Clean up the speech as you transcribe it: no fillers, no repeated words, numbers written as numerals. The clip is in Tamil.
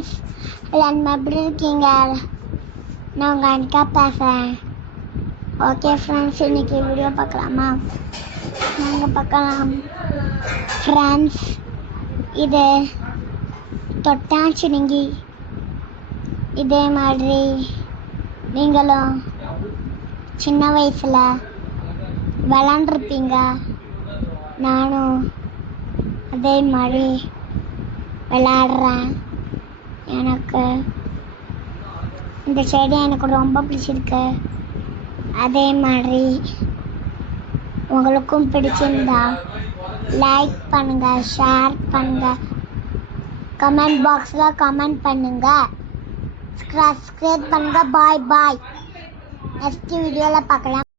ஃப்ரெண்ட்ஸ், எல்லாரும் எப்படி இருக்கீங்க? நான் உங்கள் அனிகா பேசுகிறேன். ஓகே ஃப்ரெண்ட்ஸ், இன்றைக்கி வீடியோ பார்க்கலாமா? நாங்கள் பார்க்கலாம் ஃப்ரெண்ட்ஸ். இது தொட்டாஞ்சுருங்கி. இதே மாதிரி நீங்களும் சின்ன வயசில் விளாண்டுருப்பீங்க. நானும் அதே மாதிரி விளாடுறேன். எனக்கு இந்த செடி எனக்கு ரொம்ப பிடிச்சிருக்கு. அதே மாதிரி உங்களுக்கும் பிடிச்சிருந்தா லைக் பண்ணுங்கள், ஷேர் பண்ணுங்கள், கமெண்ட் பாக்ஸில் கமெண்ட் பண்ணுங்கள், சப்ஸ்கிரைப் பண்ணுங்கள். பாய் பாய். நெக்ஸ்ட் வீடியோவில் பார்க்கலாம்.